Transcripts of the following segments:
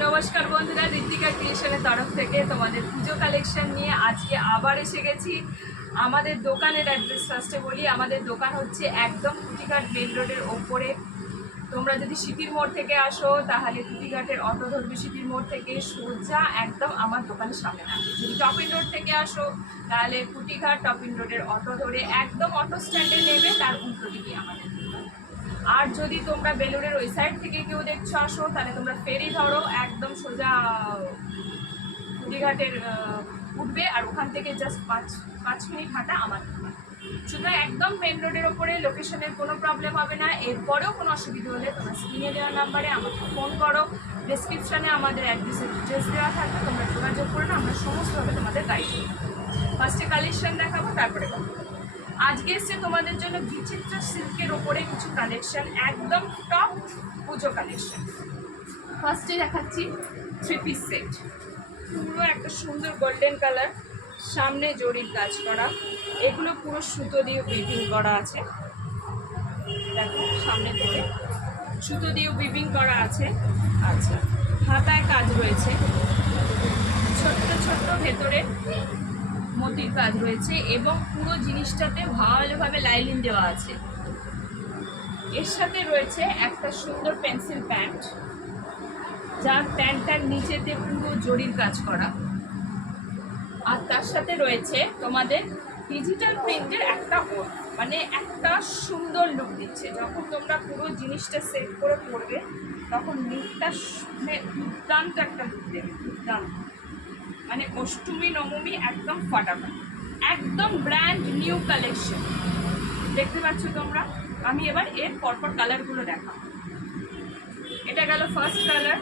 নমস্কার বন্ধুরা, ঋত্বিকা ক্রিয়েশনের তরফ থেকে তোমাদের পুজো কালেকশন নিয়ে আজকে আবার এসে গেছি। আমাদের দোকানের অ্যাড্রেস ফার্স্টে বলি। আমাদের দোকান হচ্ছে একদম কুটিঘাট মেন রোডের ওপরে। তোমরা যদি সিটির মোড় থেকে আসো তাহলে কুটিঘাটের অটো ধরবে, সিটির মোড় থেকে সোজা একদম আমার দোকানের সামনে না। যদি টপিন রোড থেকে আসো তাহলে কুটিঘাট টপিন রোডের অটো ধরে একদম অটো স্ট্যান্ডে নেবে, তার উল্টো দিকে আমাদের দোকান। আর যদি তোমরা বেলুড়ের ওই সাইড থেকে কেউ দেখছো আসো তাহলে তোমরা ফেরি ধরো, একদম সোজা কুটিঘাটের উঠবে, আর ওখান থেকে জাস্ট পাঁচ মিনিট হাঁটা আমার দোকান। সুতরাং একদম মেন রোডের ওপরে, লোকেশনের কোনো প্রবলেম হবে না। এরপরেও কোনো অসুবিধা হলে তোমরা স্ক্রিনে দেওয়া নাম্বারে আমাকে ফোন করো, ডেসক্রিপশানে আমাদের অ্যাড্রেসের ডিটেলস দেওয়া থাকবে, তোমরা যোগাযোগ করে না, আমরা সমস্তভাবে তোমাদের গাইড করবো। ফার্স্টে কালেকশন দেখাবো, তারপরে কথা। আজকে এসছে তোমাদের জন্য বিচিত্র সিল্কের ওপরে কিছু কালেকশন, একদম টপ পুজো কালেকশন। ফার্স্টে দেখাচ্ছি 3 পিস সেট। পুরো একটা সুন্দর গোল্ডেন কালার, সামনে জরির কাজ করা, এগুলো পুরো সুতো দিয়ে উইভিং করা আছে। দেখো সামনে থেকে সুতো দিয়ে উইভিং করা আছে। আচ্ছা, হাতায় কাজ রয়েছে, ছোট্ট ছোট্ট ভেতরে মতির কাজ রয়েছে এবং পুরো জিনিসটাতে ভালোভাবে লাইলিন দেওয়া আছে। এর সাথে রয়েছে একটা সুন্দর পেন্সিল প্যান্ট, যার প্যান্টটার নিচেতে পুরো জরির কাজ করা, আর তার সাথে রয়েছে তোমাদের ডিজিটাল প্রিন্টের একটা ওড়না, মানে একটা সুন্দর লুক দিচ্ছে। যখন তোমরা পুরো জিনিসটা সেট করে পড়বে তখন লুকটা দুর্দান্ত একটা লুক দেবে, দুর্দান্ত, মানে অষ্টমী নবমী একদম ফাটাফাটি, একদম ব্র্যান্ড নিউ কালেকশন। দেখতে পাচ্ছ তোমরা। আমি এবার এর পরপর কালারগুলো দেখাবো। এটা গেল ফার্স্ট কালার।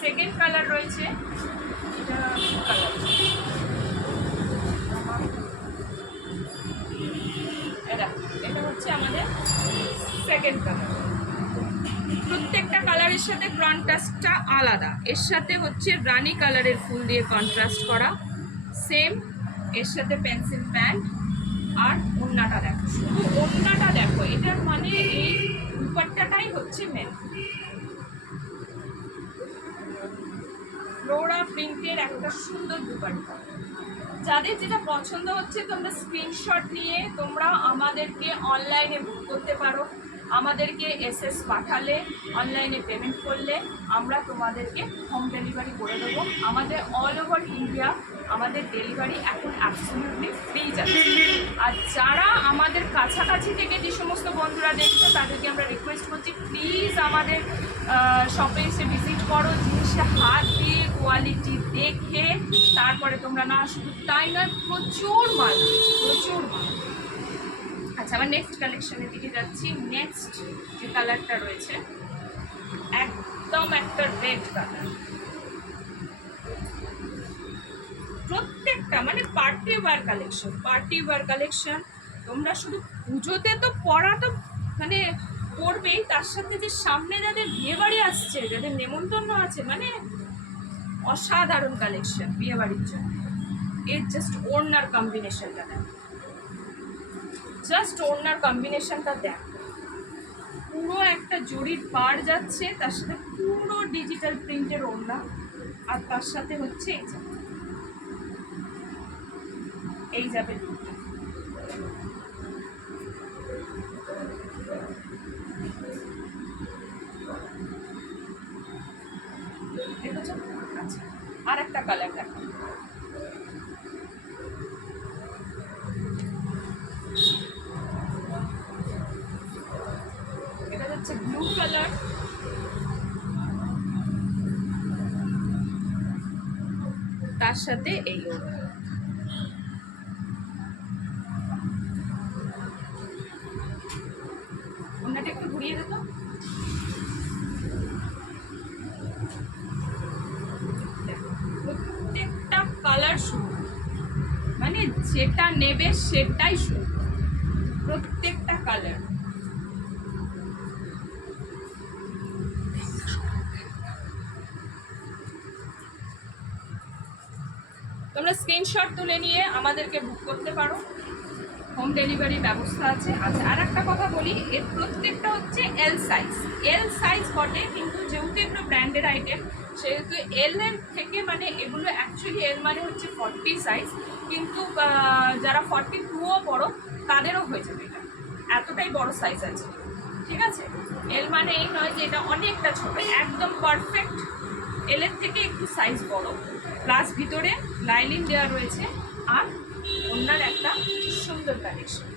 সেকেন্ড কালার রয়েছে এটা কালার, এটা হচ্ছে আমাদের সেকেন্ড কালার। প্রত্যেকটা কালারের সাথে কন্ট্রাস্টটা আলাদা। এর সাথে হচ্ছে রানী কালারের ফুল দিয়ে কন্ট্রাস্ট করা, সেম। এর সাথে পেন্সিল প্যান্ট, আর ওড়নাটা দেখো, শুধু ওড়নাটা দেখো, এটার মানে এই দুপাট্টাটাই হচ্ছে মেন। ফ্লোরা প্রিন্টের একটা সুন্দর দুপাট্টা। যাদের যেটা পছন্দ হচ্ছে তোমরা স্ক্রিনশট নিয়ে তোমরা আমাদেরকে অনলাইনে বুক করতে পারো। আমাদেরকে এসএস পাঠালে, অনলাইনে পেমেন্ট করলে আমরা তোমাদেরকে হোম ডেলিভারি করে দেবো। আমাদের অল ওভার ইন্ডিয়া আমাদের ডেলিভারি এখন অ্যাবসলিউটলি ফ্রি যাচ্ছে। আর যারা আমাদের কাছাকাছি থেকে যে সমস্ত বন্ধুরা দেখছো তাদেরকে আমরা রিকোয়েস্ট করছি, প্লিজ আমাদের শপে এসে ভিজিট করো, জিনিসটা হাত দিয়ে কোয়ালিটি দেখে তারপরে তোমরা না। শুধু তাই নয়, প্রচুর মাল, প্রচুর মাল। আচ্ছা, আবার নেক্সট কালেকশনের দিকে যাচ্ছি। নেক্সট যে কালারটা রয়েছে একদম একটা রেড কালার। প্রত্যেকটা মানে party wear collection, party wear collection. তোমরা শুধু পুজোতে তো পরা তো মানে পরবেই, তার সাথে যে সামনে যাদের বিয়ে বাড়ি আসছে, যাদের নেমন্তন্ন আছে, মানে অসাধারণ কালেকশন বিয়ে বাড়ির জন্য। এর জাস্ট ওড়নার কম্বিনেশনটা দেখ, জাস্ট ওড়নার কম্বিনেশনটা দেখ, পুরো একটা জরির পাড় যাচ্ছে, তার সাথে পুরো ডিজিটাল প্রিন্টের ওড়না, আর তার সাথে হচ্ছে এই যাবে লুকটা। দেখেছো? আচ্ছা, আর একটা কালার দেখো। এটা হচ্ছে ব্লু কালার, তার সাথে এই ওড়নাটা একটু ঘুরিয়ে দিত। প্রত্যেকটা কালার সুন্দর, মানে যেটা নেবে সেটাই সুন্দর, প্রত্যেকটা কালার। তোমরা স্ক্রিনশট তুলে নিয়ে আমাদেরকে বুক করতে পারো। হোম ডেলিভারি ব্যবস্থা আছে। আচ্ছা, আর একটা কথা বলি, এর প্রত্যেকটা হচ্ছে এল সাইজ বটে, কিন্তু যেহেতু এগুলো ব্র্যান্ডেড আইটেম সেহেতু এল এর থেকে মানে এগুলো অ্যাকচুয়ালি এল মানে হচ্ছে 40 সাইজ, কিন্তু যারা 42ও বড় তাদেরও হয়ে যাবে, এটা এতটাই বড় সাইজ আছে, ঠিক আছে। এল মানে এই নয় যে এটা অনেকটা ছোট, একদম পারফেক্ট এল এর থেকে একটু সাইজ বড়, প্লাস ভিতরে লাইনিং দেওয়া রয়েছে আর ওনার একটা সুন্দর কালেকশন।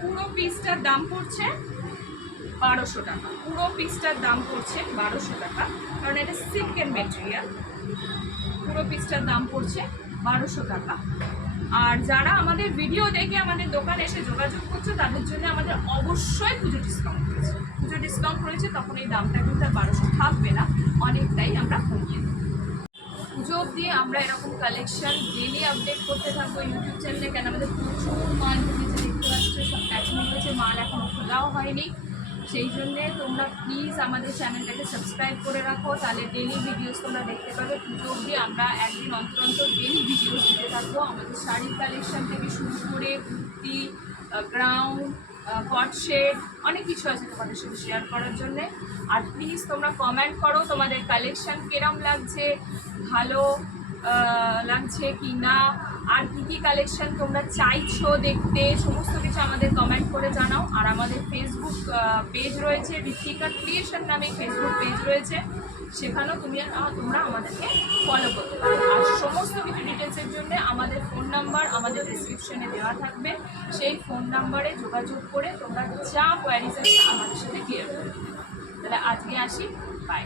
পুরো পিসটার দাম পড়ছে 1200 টাকা, পুরো পিসটার দাম পড়ছে 1200 টাকা, কারণ এটা সিল্কের মেটেরিয়াল। পুরো পিসটার দাম পড়ছে 1200 টাকা। আর যারা আমাদের ভিডিও দেখে আমাদের দোকানে এসে যোগাযোগ করছে তাদের জন্য আমাদের অবশ্যই পুজো ডিসকাউন্ট রয়েছে, তখন এই দামটা কিন্তু আর 1200 থাকবে না, অনেকটাই আমরা কমিয়ে দেবো। পুজো অবধি আমরা এরকম কালেকশন ডেলি আপডেট করতে থাকবো ইউটিউব চ্যানেলে, কেন আমাদের প্রচুর মাল ঢুকেছে, দেখতে পাচ্ছে সব প্যাকিং হয়েছে, মাল এখনও খোলাও হয়নি। সেই জন্যে তোমরা প্লিজ আমাদের চ্যানেলটাকে সাবস্ক্রাইব করে রাখো, তাহলে ডেলি ভিডিওস তোমরা দেখতে পাবে। পুজো অবধি আমরা একদিন অন্তর অন্তর ডেলি ভিডিওস দিতে থাকবো, আমাদের শাড়ির কালেকশন থেকে শুরু করে কুর্তি, গ্রাউন্ড, হট শেড, অনেক কিছু আছে তোমাদের সাথে শেয়ার করার জন্যে। আর প্লিজ তোমরা কমেন্ট করো তোমাদের কালেকশন কিরম লাগছে, ভালো লাগছে কি না, আর কী কী কালেকশন তোমরা চাইছো দেখতে, সমস্ত কিছু আমাদের কমেন্ট করে জানাও। আর আমাদের ফেসবুক পেজ রয়েছে, ঋত্বিকা ক্রিয়েশন নামে ফেসবুক পেজ রয়েছে, সেখানেও তোমরা আমাদেরকে ফলো করতে পারো। আর সমস্ত কিছু ডিটেলসের জন্য আমাদের ফোন নাম্বার আমাদের ডিসক্রিপশনে দেওয়া থাকবে, সেই ফোন নাম্বারে যোগাযোগ করে তোমরা যা কোয়ারিজ আছে আমাদের সাথে ক্লিয়ার করে দিতে পারো। তাহলে আজকে আসি, বাই।